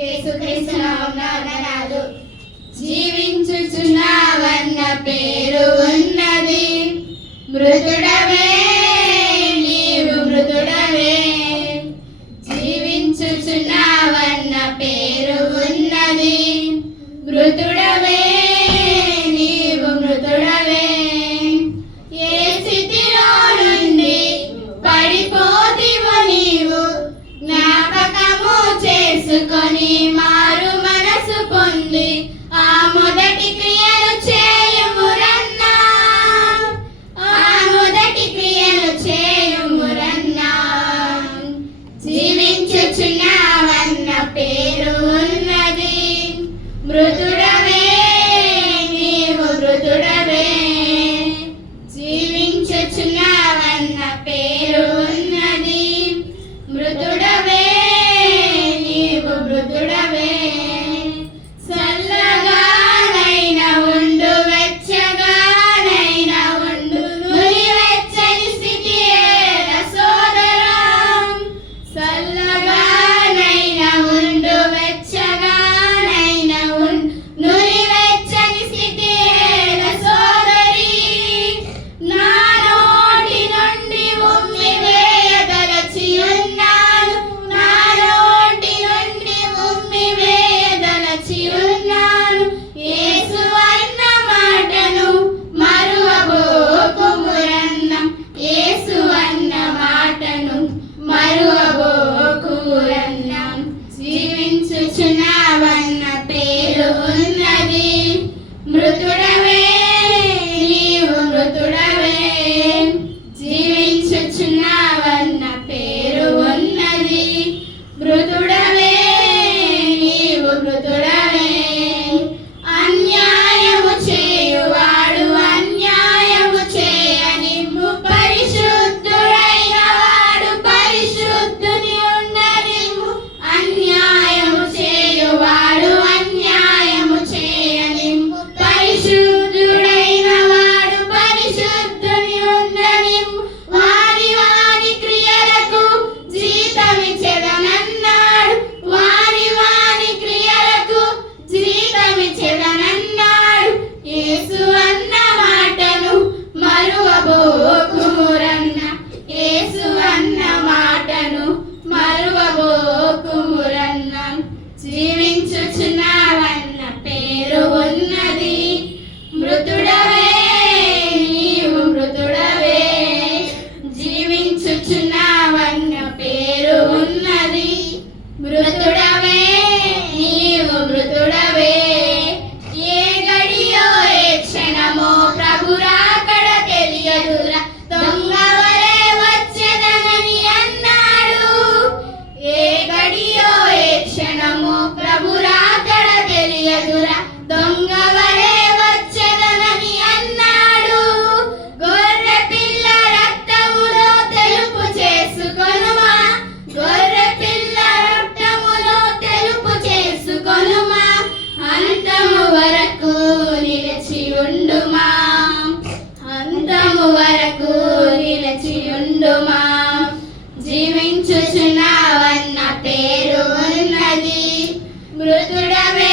యేసుక్రీస్తు నామమున జీవించుచున్నావన్న పేరు ఉన్నది. మృతుడవే నీవు మృతుడవే, జీవించుచున్నావన్న పేరు ఉన్నది. మృతుడవే నీవు మృతుడవే, ఏ స్థితిలో నుండి పడిపోతివో నీవు జ్ఞాపకము చేసుకొని మారు మనసు పొంది ఆ మొదటి క్రియను చేయుమురన్నా, ఆ మొదటి క్రియను చేయుమురన్నా. జీవించుచున్నావన్న పేరు ఉన్నది. మృతుడవే నీవు మృతుడవే, జీవించుచున్నావన్న పేరు ఉన్నది. మృతుడవే నీవు మృతుడవే, చల్లగానైనా ఉండు వెచ్చగానైనా ఉండు నులి వెచ్చని స్థితి ఏల సోదరా. చల్లగానైనా ఉండు వెచ్చగానైనా ఉండు నులి వెచ్చని స్థితి ఏల సోదరి. నా నోటి నుండి ఉమ్మి వేయదలచి ఉన్నాను, నా నోటి నుండి ఉమ్మి వేయదలచి ఉన్నాను. యేసు అన్న మాటను మరువబోకుమురన్న, యేసు అన్న మాటను మరువబోకుమురన్న. జీవించుచున్నావన్న పేరు ఉన్నది. మృతుడవే నీవు మృతుడవే, జీవించుచున్నావన్న పేరు ఉన్నది. మృతుడవే నీవు మృతుడవే, అన్యాయము చేయువాడు అన్యాయము చేయనిమ్ము, పరిశుద్ధుడైన వాడు పరిశుద్ధుని ఉండనిమ్ము. అన్యాయము చేయువాడు అన్యాయము చేయనిమ్ము, పరిశుద్ధుడైన వాడు పరిశుద్ధుని ఉండనిమ్ము. వారి వారి క్రియలకు జీతమిచ్చెదనన్నాడు, వారి వారి క్రియలకు జీతమిచ్చెదనన్నాడు. యేసు అన్న మాటను మరువబోకుమురన్న, యేసు అన్న మాటను మరువబోకుమురన్న. జీవించుచున్నావన్న పేరు ఉన్నది. మృతుడవే నీవు మృతుడవే, జీవించుచున్నావన్న పేరు ఉన్నది. మృతుడవే నీవు మృతుడవే, ఏ గడియో ఏ క్షణమో ప్రభు రాకడ తెలియదురా, దొంగవలే వచ్చెదనని అన్నాడు. ఏ గడియో ఏ క్షణమో ప్రభు రాకడ తెలియదురా, దొంగవలే వచ్చెదనని అన్నాడు. గొర్రె పిల్ల రక్తములో తెలుపు చేసుకొనుమా, గొర్రె పిల్ల రక్తములో తెలుపు చేసుకొనుమా. అంతము వరకు నిలిచి ఉండుమా, అంతము వరకు నిలిచి ఉండుమా. జీవించుచున్నావన్న పేరు ఉన్నది. మృతుడవే